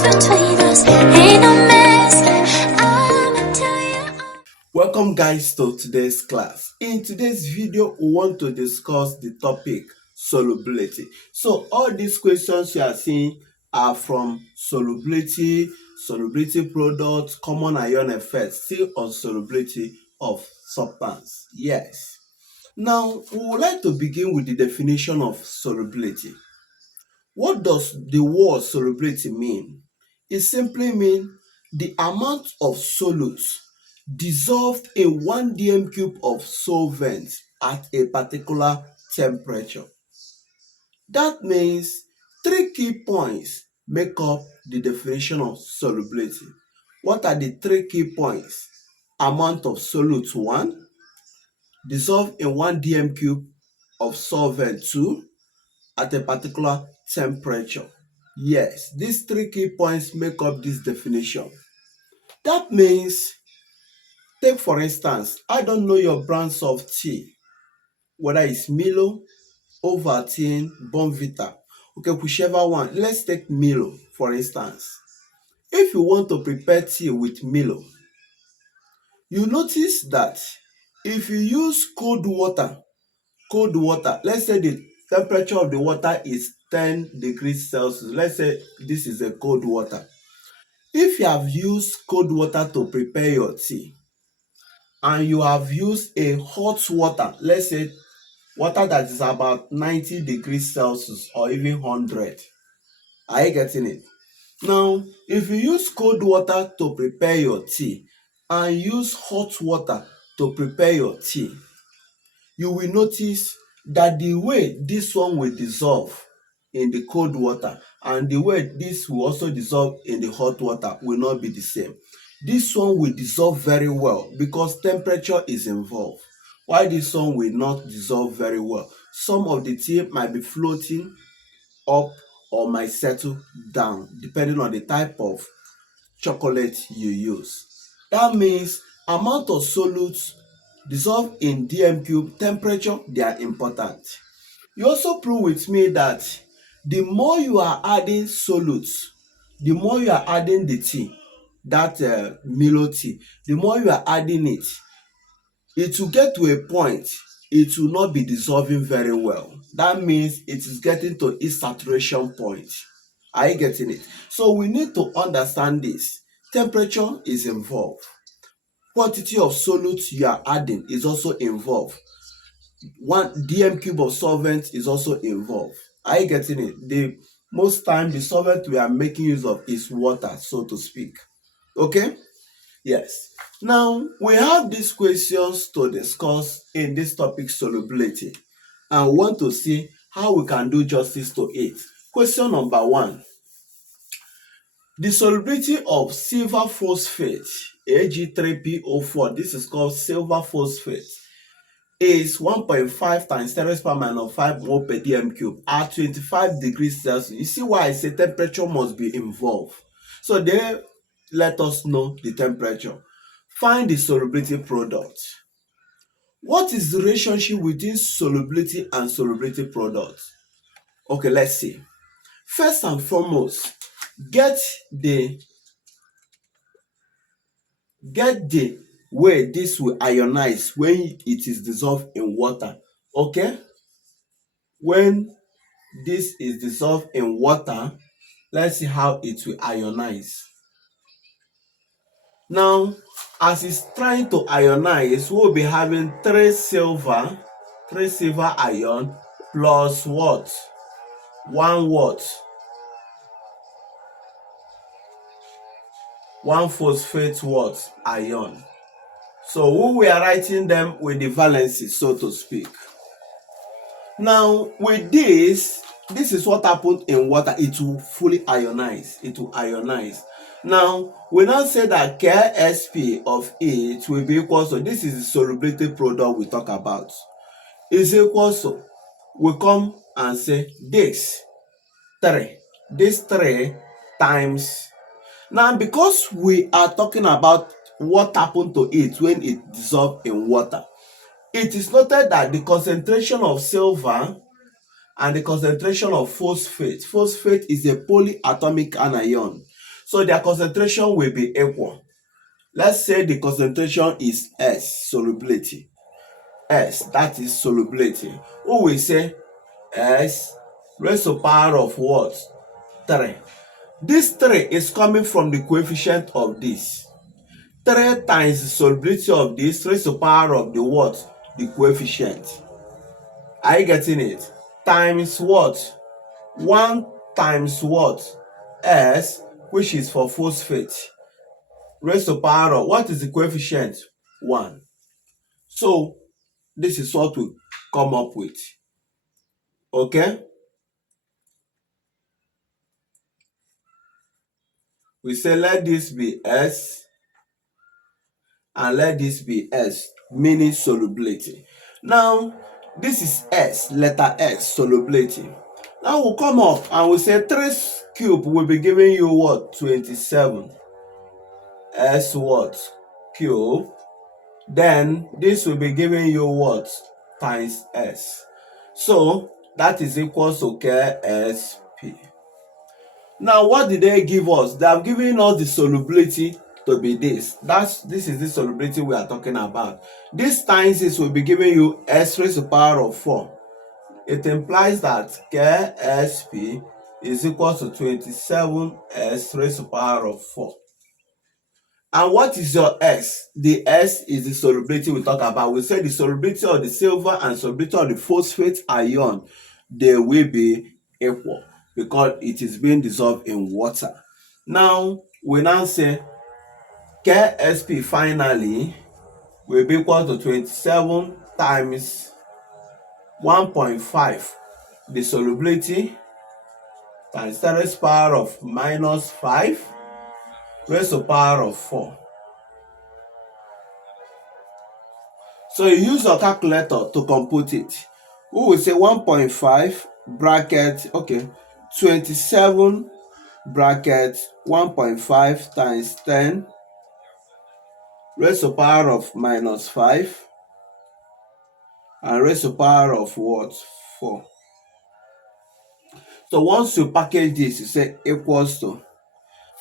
distance between us ain't no mistake. I'ma tell you. Welcome guys to today's class. In today's video, we want to discuss the topic solubility. So all these questions you are seeing are from solubility, solubility products, common ion effects, still on solubility of substance. Yes. Now, we would like to begin with the definition of solubility. What does the word solubility mean? It simply means the amount of solutes dissolved in 1 dm cube of solvent at a particular temperature. That means three key points make up the definition of solubility. What are the three key points? Amount of solute 1, dissolved in 1 dm cube of solvent 2, at a particular temperature. Yes, these three key points make up this definition. That means, take for instance, I don't know your brands of tea, whether it's Milo, Ovaltine, Bonvita. Okay, whichever one. Let's take Milo for instance. If you want to prepare tea with Milo, you notice that if you use cold water, let's say the temperature of the water is 10 degrees Celsius. Let's say this is a cold water. If you have used cold water to prepare your tea and you have used a hot water, let's say water that is about 90 degrees Celsius or even 100, are you getting it? Now, if you use cold water to prepare your tea and use hot water to prepare your tea, you will notice that the way this one will dissolve in the cold water and the way this will also dissolve in the hot water will not be the same. This one will dissolve very well because temperature is involved, while this one will not dissolve very well. Some of the tea might be floating up or might settle down depending on the type of chocolate you use. That means amount of solutes dissolved in dm cube, temperature, they are important. You also prove with me that the more you are adding solutes, the more you are adding the tea, that Milo tea, the more you are adding it, it will get to a point it will not be dissolving very well. That means it is getting to its saturation point. Are you getting it? So we need to understand this. Temperature is involved. Quantity of solutes you are adding is also involved. 1 dm cube of solvent is also involved. Are you getting it? The most time the solvent we are making use of is water, so to speak. Okay? Yes. Now we have these questions to discuss in this topic solubility and want to see how we can do justice to it. Question number 1. The solubility of silver phosphate, Ag3PO4, this is called silver phosphate, is 1.5 times 10⁻⁵ mole per dm cube at 25 degrees Celsius. You see why I say temperature must be involved. So there, let us know the temperature. Find the solubility product. What is the relationship between solubility and solubility product? Okay, let's see. First and foremost, get the way this will ionize when it is dissolved in water. Okay, when this is dissolved in water, let's see how it will ionize. Now, as it's trying to ionize, we'll be having 3 silver ion plus what? 1 what? 1 phosphate what? Ion. So we are writing them with the valency, so to speak. Now, with this is what happened in water. It will fully ionize. It will ionize. Now, we now say that Ksp of it will be equal to, this is the solubility product we talk about, is equal to, we come and say this 3 times. Now, because we are talking about what happened to it when it dissolved in water, it is noted that the concentration of silver and the concentration of phosphate is a polyatomic anion. So their concentration will be equal. Let's say the concentration is S, solubility. S, that is solubility. We will say S raised to power of what? 3. This 3 is coming from the coefficient of this. 3 times the solubility of this raised to power of the what? The coefficient. Are you getting it? Times what? 1 times what? S, which is for phosphate. Raised to power of, what is the coefficient? 1. So, this is what we come up with. Okay? We say let this be S and let this be S, meaning solubility. Now, this is S, letter S, solubility. Now we'll come up and we say 3 cube will be giving you what? 27. S what? Cube. Then this will be giving you what? Times S. So that is equal to KSP. Now what did they give us? They have given us the solubility to be this. This is the solubility we are talking about. This times this will be giving you S raised to the power of 4. It implies that KSP is equal to 27 S raised to the power of 4. And what is your S? The S is the solubility we talk about. We say the solubility of the silver and solubility of the phosphate ion, they will be equal because it is being dissolved in water. Now, we now say KSP finally will be equal to 27 times 1.5, the solubility, times 10 raised to the power of minus 5 raised to the power of 4. So you use your calculator to compute it. We will say 1.5 bracket, 27 bracket 1.5 times 10 raised to the power of minus 5 and raised to the power of what? 4. So once you package this, you say equals to,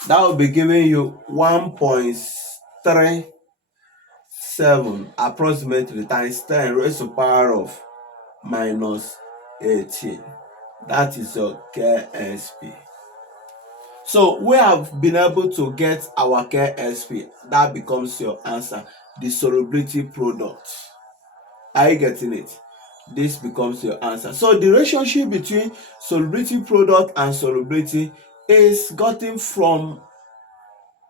that will be giving you 1.37 approximately times 10 raised to the power of minus 18. That is your KSP. So we have been able to get our KSP. That becomes your answer. The solubility product. Are you getting it? This becomes your answer. So the relationship between solubility product and solubility is gotten from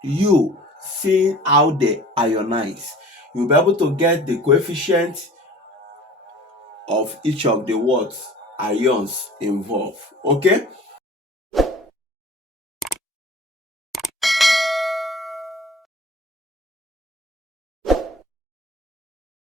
you seeing how they ionize. You'll be able to get the coefficient of each of the words ions involved. Okay?